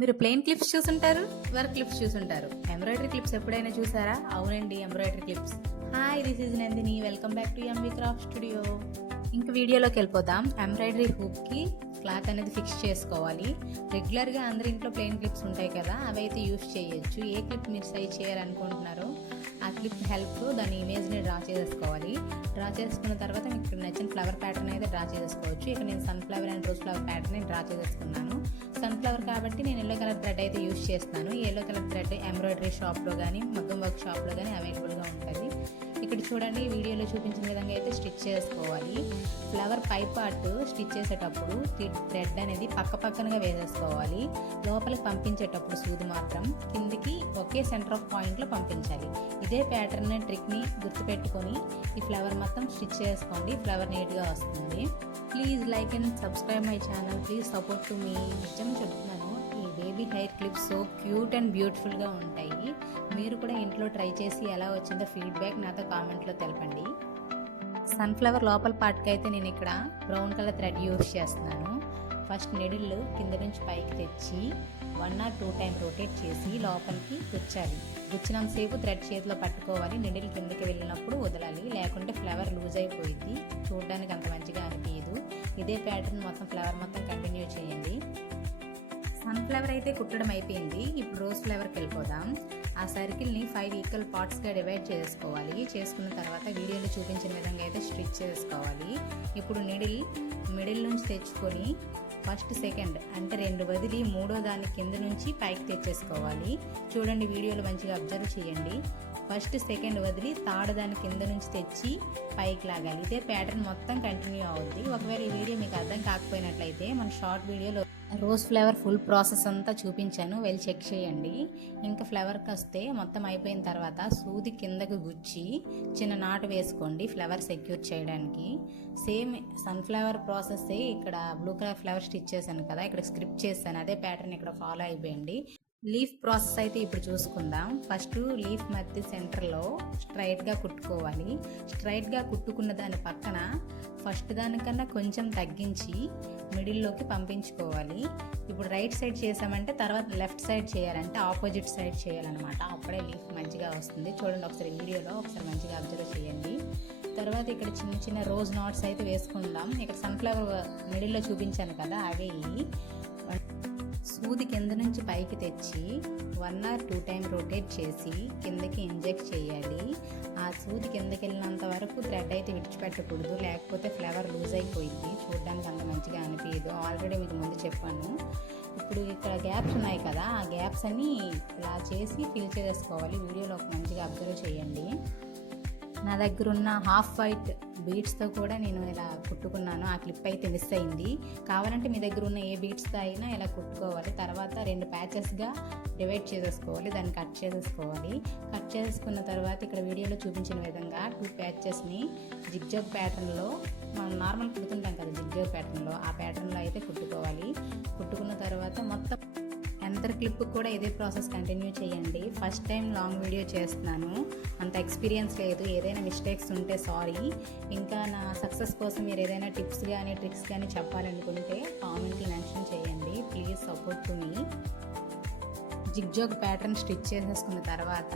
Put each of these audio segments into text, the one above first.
మీరు plain clips చూసుంటారు, work clips చూసుంటారు. ఎంబ్రాయిడరీ క్లిప్స్ ఎప్పుడైనా చూసారా? అవునండి, embroidery clips. Hi, this is Nandini. Welcome back to MV craft studio. ఇంక వీడియోలోకి వెళ్ళిపోదాం. ఎంబ్రాయిడరీ హూక్కి క్లాత్ అనేది ఫిక్స్ చేసుకోవాలి. రెగ్యులర్గా అందరి ఇంట్లో ప్లెయిన్ క్లిప్స్ ఉంటాయి కదా, అవి అయితే యూస్ చేయొచ్చు. ఏ క్లిప్ మీరు సైజ్ చేయాలనుకుంటున్నారో ఆ క్లిప్ హెల్ప్ దాని ఇమేజ్ని డ్రా చేసుకోవాలి. డ్రా చేసుకున్న తర్వాత మీకు నచ్చిన ఫ్లవర్ ప్యాటర్న్ అయితే డ్రా చేసుకోవచ్చు. ఇక్కడ నేను sunflower and rose flower pattern draw చేసుకున్నాను. సన్ఫ్లవర్ కాబట్టి నేను ఎల్లో కలర్ థ్రెడ్ అయితే యూస్ చేస్తాను. ఈ ఎల్లో కలర్ థ్రెడ్ ఎంబ్రాయిడరీ షాప్లో కానీ మగ్గం వర్క్ షాప్లో కానీ అవైలబుల్గా ఉంటుంది. ఇక్కడ చూడండి, వీడియోలో చూపించిన విధంగా అయితే స్టిచ్ చేసుకోవాలి. ఫ్లవర్ పై పార్ట్ స్టిచ్ చేసేటప్పుడు థ్రెడ్ అనేది పక్కపక్కనగా వేసేసుకోవాలి. లోపలికి పంపించేటప్పుడు సూది మాత్రం కిందికి ఒకే సెంటర్ ఆఫ్ పాయింట్లో పంపించాలి. ఇదే ప్యాటర్న్ ట్రిక్ని గుర్తుపెట్టుకొని ఈ ఫ్లవర్ మొత్తం స్టిచ్ చేసుకోండి. ఫ్లవర్ నీట్గా వస్తుంది. Please like and subscribe my channel. Please support to me. నిజం చెప్తున్నాను, ఈ baby hair clips so cute and బ్యూటిఫుల్గా ఉంటాయి. మీరు కూడా ఇంట్లో ట్రై చేసి ఎలా వచ్చిందో ఫీడ్బ్యాక్ నాతో కామెంట్లో తెలపండి. సన్ఫ్లవర్ లోపల పార్ట్కి అయితే నేను ఇక్కడ బ్రౌన్ కలర్ థ్రెడ్ యూస్ చేస్తున్నాను. ఫస్ట్ నెడిల్ కింద నుంచి పైకి తెచ్చి 1 or 2 టైం రొటేట్ చేసి లోపలికి గుచ్చాలి. గుచ్చినంతసేపు థ్రెడ్ చేతిలో పట్టుకోవాలి. నెడిల్ కిందకి వెళ్ళినప్పుడు వదలాలి, లేకుంటే ఫ్లవర్ లూజ్ అయిపోయింది, చూడడానికి అంత మంచిగా అనిపించదు. ఇదే ప్యాటర్న్ మొత్తం ఫ్లవర్ మొత్తం కంటిన్యూ చేయండి. సన్ఫ్లవర్ అయితే కుట్టడం అయిపోయింది. ఇప్పుడు రోజ్ ఫ్లవర్కి వెళ్ళిపోదాం. ఆ సర్కిల్ని 5 ఈక్వల్ పార్ట్స్గా డివైడ్ చేసుకోవాలి. చేసుకున్న తర్వాత వీడియోలో చూపించిన విధంగా అయితే స్టిచ్ చేసుకోవాలి. ఇప్పుడు మిడిల్ నుంచి తెచ్చుకొని ఫస్ట్ సెకండ్ అంటే 2 వదిలి మూడో దాని కింద నుంచి పైకి తెచ్చేసుకోవాలి. చూడండి, వీడియోలో మంచిగా అబ్జర్వ్ చేయండి. ఫస్ట్ సెకండ్ వదిలి థర్డ్ దాని కింద నుంచి తెచ్చి పైకి లాగాలి. ఇదే ప్యాటర్న్ మొత్తం కంటిన్యూ అవుద్ది. ఒకవేళ ఈ వీడియో మీకు అర్థం కాకపోయినట్లయితే మన షార్ట్ వీడియోలో రోజ్ ఫ్లవర్ ఫుల్ ప్రాసెస్ అంతా చూపించాను, వెళ్ళి చెక్ చేయండి. ఇంకా ఫ్లవర్కి వస్తే మొత్తం అయిపోయిన తర్వాత సూది కిందకు గుచ్చి చిన్న నాటు వేసుకోండి ఫ్లవర్ సెక్యూర్ చేయడానికి. సేమ్ సన్ఫ్లవర్ ప్రాసెస్సే ఇక్కడ బ్లూ కలర్ ఫ్లవర్ స్టిచ్ చేశాను కదా, ఇక్కడ స్క్రిప్ట్ చేశాను. అదే ప్యాటర్న్ ఇక్కడ ఫాలో అయిపోయింది. లీఫ్ ప్రాసెస్ అయితే ఇప్పుడు చూసుకుందాం. ఫస్ట్ లీఫ్ మధ్య సెంటర్లో స్ట్రైట్గా కుట్టుకోవాలి. స్ట్రైట్గా కుట్టుకున్న దాని పక్కన ఫస్ట్ దానికన్నా కొంచెం తగ్గించి మిడిల్లోకి పంపించుకోవాలి. ఇప్పుడు రైట్ సైడ్ చేసామంటే తర్వాత లెఫ్ట్ సైడ్ చేయాలంటే ఆపోజిట్ సైడ్ చేయాలన్నమాట. అప్పుడే లీఫ్ మంచిగా వస్తుంది. చూడండి, ఒకసారి వీడియోలో ఒకసారి మంచిగా అబ్జర్వ్ చేయండి. తర్వాత ఇక్కడ చిన్న చిన్న రోజ్ నాట్స్ అయితే వేసుకుందాం. ఇక్కడ సన్ఫ్లవర్ మిడిల్లో చూపించాను కదా, అవే సూది కింద నుంచి పైకి తెచ్చి 1 or 2 టైం రొటేట్ చేసి కిందకి ఇంజెక్ట్ చేయాలి. ఆ సూది కిందకి వెళ్ళినంత వరకు థ్రెడ్ అయితే విడిచిపెట్టకూడదు, లేకపోతే ఫ్లవర్ లూజ్ అయిపోయింది, చూడడానికి అంత మంచిగా అనిపించదు. ఆల్రెడీ మీకు ముందు చెప్పాను. ఇప్పుడు ఇక్కడ గ్యాప్స్ ఉన్నాయి కదా, ఆ గ్యాప్స్ అన్ని ఇలా చేసి ఫిల్ చేసుకోవాలి. వీడియోలో ఒక మంచిగా అబ్జర్వ్ చేయండి. నా దగ్గర ఉన్న హాఫ్ వైట్ బీడ్స్తో కూడా నేను ఇలా కుట్టుకున్నాను. ఆ క్లిప్ అయితే మిస్ అయింది. కావాలంటే మీ దగ్గర ఉన్న ఏ బీడ్స్తో అయినా ఇలా కుట్టుకోవాలి. తర్వాత 2 ప్యాచెస్గా డివైడ్ చేసేసుకోవాలి, దాన్ని కట్ చేసేసుకోవాలి. కట్ చేసుకున్న తర్వాత ఇక్కడ వీడియోలో చూపించిన విధంగా 2 ప్యాచెస్ని జిగ్జాగ్ ప్యాటర్న్లో, మనం నార్మల్ కుడుతుంటాం కదా జిగ్జాగ్ ప్యాటర్న్లో, ఆ ప్యాటర్న్లో అయితే కుట్టుకోవాలి. కుట్టుకున్న తర్వాత మొత్తం అందరి క్లిప్ కూడా ఇదే ప్రాసెస్ కంటిన్యూ చేయండి. ఫస్ట్ టైం లాంగ్ వీడియో చేస్తున్నాను, అంత ఎక్స్పీరియన్స్ లేదు. ఏదైనా మిస్టేక్స్ ఉంటే సారీ. ఇంకా నా సక్సెస్ కోసం మీరు ఏదైనా టిప్స్ కానీ ట్రిక్స్ కానీ చెప్పాలనుకుంటే కామెంట్కి మెన్షన్ చేయండి. Please support to me. Zigzag pattern stitch చేసేసుకున్న తర్వాత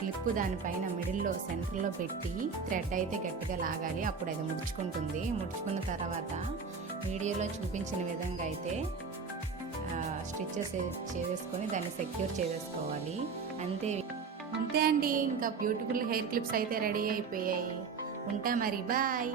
క్లిప్ దానిపైన మిడిల్లో సెంటర్లో పెట్టి థ్రెడ్ అయితే గట్టిగా లాగాలి. అప్పుడు అది ముడుచుకుంటుంది. ముడుచుకున్న తర్వాత వీడియోలో చూపించిన విధంగా అయితే స్టిచెస్ చేసేసుకొని దాన్ని సెక్యూర్ చేసేసుకోవాలి. అంతే అండి, ఇంకా బ్యూటిఫుల్ హెయిర్ క్లిప్స్ అయితే రెడీ అయిపోయాయి. ఉంటా మరి, బాయ్.